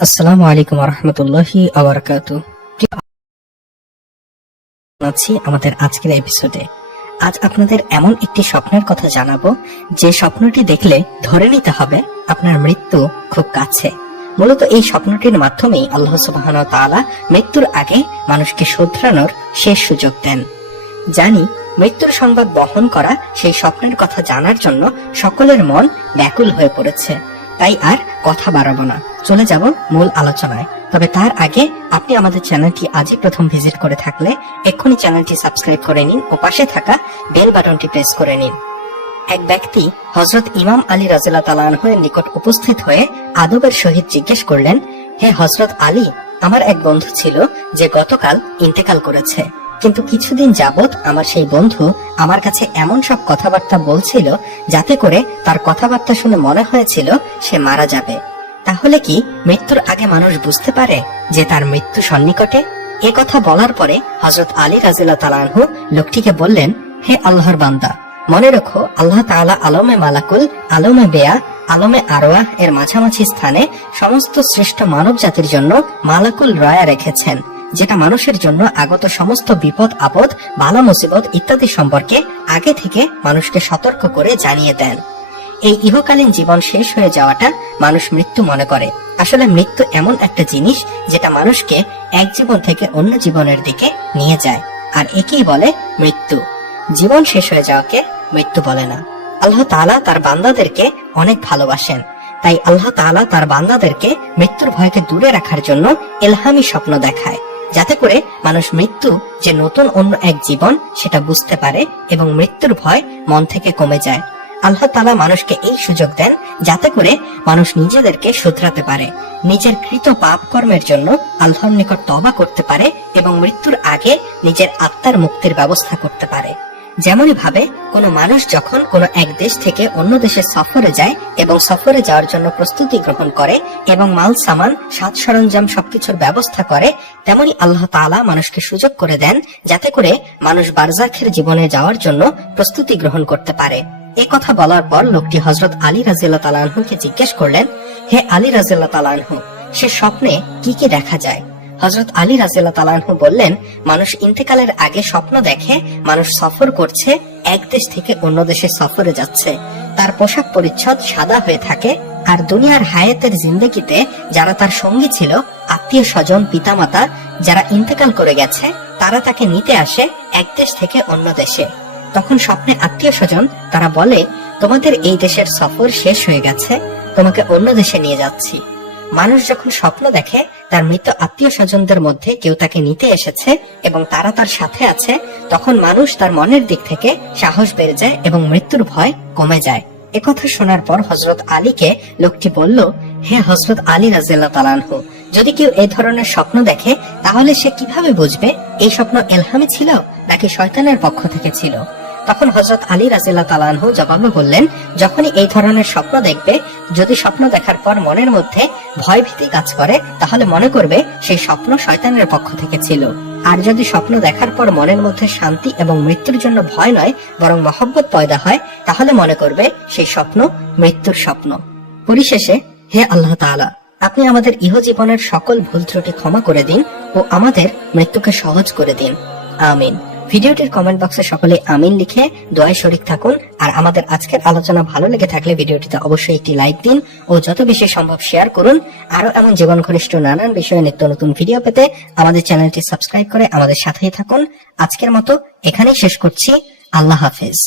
আসসালামু আলাইকুম ওয়া রাহমাতুল্লাহি ওয়া বারাকাতুহু। আমাদের আজকের এপিসোডে আজ আপনাদের এমন একটি স্বপ্নের কথা জানাবো যে স্বপ্নটি দেখলে ধরে নিতে হবে আপনার মৃত্যু খুব কাছে। মূলত এই স্বপ্নটির মাধ্যমেই আল্লাহ সুবহানাহু ওয়া তাআলা মৃত্যুর আগে মানুষকে শুধরানোর শেষ সুযোগ দেন। জানি মৃত্যুর সংবাদ বহন করা সেই স্বপ্নের কথা জানার জন্য সকলের মন ব্যাকুল হয়ে পড়েছে, তাই আর কথা বাড়াবো না, চলে যাব মূল আলোচনায়। তবে তার আগে আপনি আমাদের চ্যানেলটি আজই প্রথম ভিজিট করে থাকলে এক্ষুনি চ্যানেলটি সাবস্ক্রাইব করে নিন ও পাশে থাকা বেল বাটনটি প্রেস করে নিন। এক ব্যক্তি হযরত ইমাম আলী রাদিয়াল্লাহু তাআলা আনহুর নিকট উপস্থিত হয়ে আদবের সহিত জিজ্ঞেস করলেন, হে হযরত আলী, আমার এক বন্ধু ছিল যে গতকাল ইন্তেকাল করেছে, কিন্তু কিছুদিন যাবত আমার সেই বন্ধু আমার কাছে এমন সব কথাবার্তা বলছিল যাতে করে তার কথাবার্তা শুনে মনে হয়েছিল সে মারা যাবে। তাহলে কি মৃত্যুর আগে মানুষ বুঝতে পারে যে তার মৃত্যু সন্নিকটে? এ কথা বলার পরে হযরত আলী রাদিয়াল্লাহু তাআলা আনহু লোকটিকে বললেন, হে আল্লাহর বান্দা, মনে রাখো আল্লাহ তাআলা আলমে মালাকুল, আলমে বেয়া, আলমে আরওয়াহ এর মাঝামাঝি স্থানে সমস্ত শ্রেষ্ঠ মানব জাতির জন্য মালাকুল রায়া রেখেছেন, যেটা মানুষের জন্য আগত সমস্ত বিপদ আপদ, বালা মুসিবত ইত্যাদি সম্পর্কে আগে থেকে মানুষকে সতর্ক করে জানিয়ে দেন। এই ইহকালীন জীবন শেষ হয়ে যাওয়াটা মানুষ মৃত্যু মনে করে। আসলে মৃত্যু এমন একটা জিনিস যেটা মানুষকে এক জীবন থেকে অন্য জীবনের দিকে নিয়ে যায়, আর একেই বলে মৃত্যু। জীবন শেষ হয়ে যাওয়াকে মৃত্যু বলে না। আল্লাহ তাআলা তার বান্দাদেরকে অনেক ভালোবাসেন, তাই আল্লাহ তাআলা তার বান্দাদেরকে মৃত্যুর ভয়কে দূরে রাখার জন্য ইলহামি স্বপ্ন দেখায়, যাতে করে মানুষ মৃত্যু যে নতুন অন্য এক জীবন সেটা বুঝতে পারে এবং মৃত্যুর ভয় মন থেকে কমে যায়। আল্লাহ তাআলা মানুষকে এই সুযোগ দেন যাতে করে মানুষ নিজেদেরকে শুধরাতে পারে, নিজের কৃত পাপ কর্মের জন্য আল্লাহর নিকট তওবা করতে পারে এবং মৃত্যুর আগে নিজের আত্মার মুক্তির ব্যবস্থা করতে পারে। যেমনই ভাবে কোনো মানুষ যখন কোনো এক দেশ থেকে অন্য দেশে সফরে যায় এবং সফরে যাওয়ার জন্য প্রস্তুতি গ্রহণ করে এবং মাল সামান, সাজ সরঞ্জাম সবকিছুর ব্যবস্থা করে, তেমনি আল্লাহ তাআলা মানুষকে সুযোগ করে দেন যাতে করে মানুষ বারজাখের জীবনে যাওয়ার জন্য প্রস্তুতি গ্রহণ করতে পারে। এ কথা বলার পর লোকটি হযরত আলী রাদিয়াল্লাহু তাআলা আনহুকে জিজ্ঞেস করলেন, হে আলী রাদিয়াল্লাহু তাআলা আনহু, সে স্বপ্নে কি কি দেখা যায়? হযরত আলী রাদিয়াল্লাহু তাআলা আনহু বললেন, মানুষ ইন্তেকালের আগে স্বপ্ন দেখে মানুষ সফর করছে, এক দেশ থেকে অন্য দেশে সফরে যাচ্ছে, তার পোশাক পরিচ্ছদ সাদা হয়ে থাকে, আর দুনিয়ার হায়াতের জিন্দেগিতে যারা তার সঙ্গী ছিল, আত্মীয় স্বজন, পিতামাতা যারা ইন্তেকাল করে গেছে, তারা তাকে নিতে আসে এক দেশ থেকে অন্য দেশে। তখন স্বপ্নে আত্মীয় স্বজন তারা বলে, তোমাদের এই দেশের সফর শেষ হয়ে গেছে, তোমাকে অন্য দেশে নিয়ে যাচ্ছি। মানুষ যখন স্বপ্ন দেখে তার মৃত আত্মীয় স্বজনদের মধ্যে কেউ তাকে নিতে এসেছে এবং তারা তার সাথে আছে, তখন মানুষ তার মনের দিক থেকে সাহস বেড়ে যায় এবং মৃত্যুর ভয় কমে যায়। একথা শোনার পর হযরত আলীকে লোকটি বলল, হে হযরত আলী রাদিয়াল্লাহু তাআলা আনহু, যদি কেউ এই ধরনের স্বপ্ন দেখে তাহলে সে কিভাবে বুঝবে এই স্বপ্ন ইলহামি ছিল নাকি শয়তানের পক্ষ থেকে ছিল? তখন হযরত আলী রাদিয়াল্লাহু তাআলা আনহু জবাবে বললেন, যখনই এই ধরনের স্বপ্ন দেখবে, যদি স্বপ্ন দেখার পর মনের মধ্যে ভয় ভীতি কাজ করে তাহলে মনে করবে সেই স্বপ্ন শয়তানের পক্ষ থেকে ছিল, আর যদি স্বপ্ন দেখার পর মনের মধ্যে শান্তি এবং মৃত্যুর জন্য ভয় নয় বরং মহব্বত পয়দা হয় তাহলে মনে করবে সেই স্বপ্ন মৃত্যুর স্বপ্ন। পরিশেষে, হে আল্লাহ তাআলা, আপনি আমাদের ইহজীবনের সকল ভুল ত্রুটি ক্ষমা করে দিন ও আমাদের মৃত্যুকে সহজ করে দিন, আমিন। ভিডিওটির কমেন্ট বক্সে সকলে আমিন লিখে দোয়ায় শরীক থাকুন। আর আমাদের আজকের আলোচনা ভালো লেগে থাকলে ভিডিওটিতে অবশ্যই একটি লাইক দিন ও যত বেশি সম্ভব শেয়ার করুন। আরো এমন জীবন ঘনিষ্ঠ নানান বিষয়ে নিত্য নতুন ভিডিও পেতে আমাদের চ্যানেলটি সাবস্ক্রাইব করে আমাদের সাথেই থাকুন। আজকের মতো এখানেই শেষ করছি। আল্লাহ হাফেজ।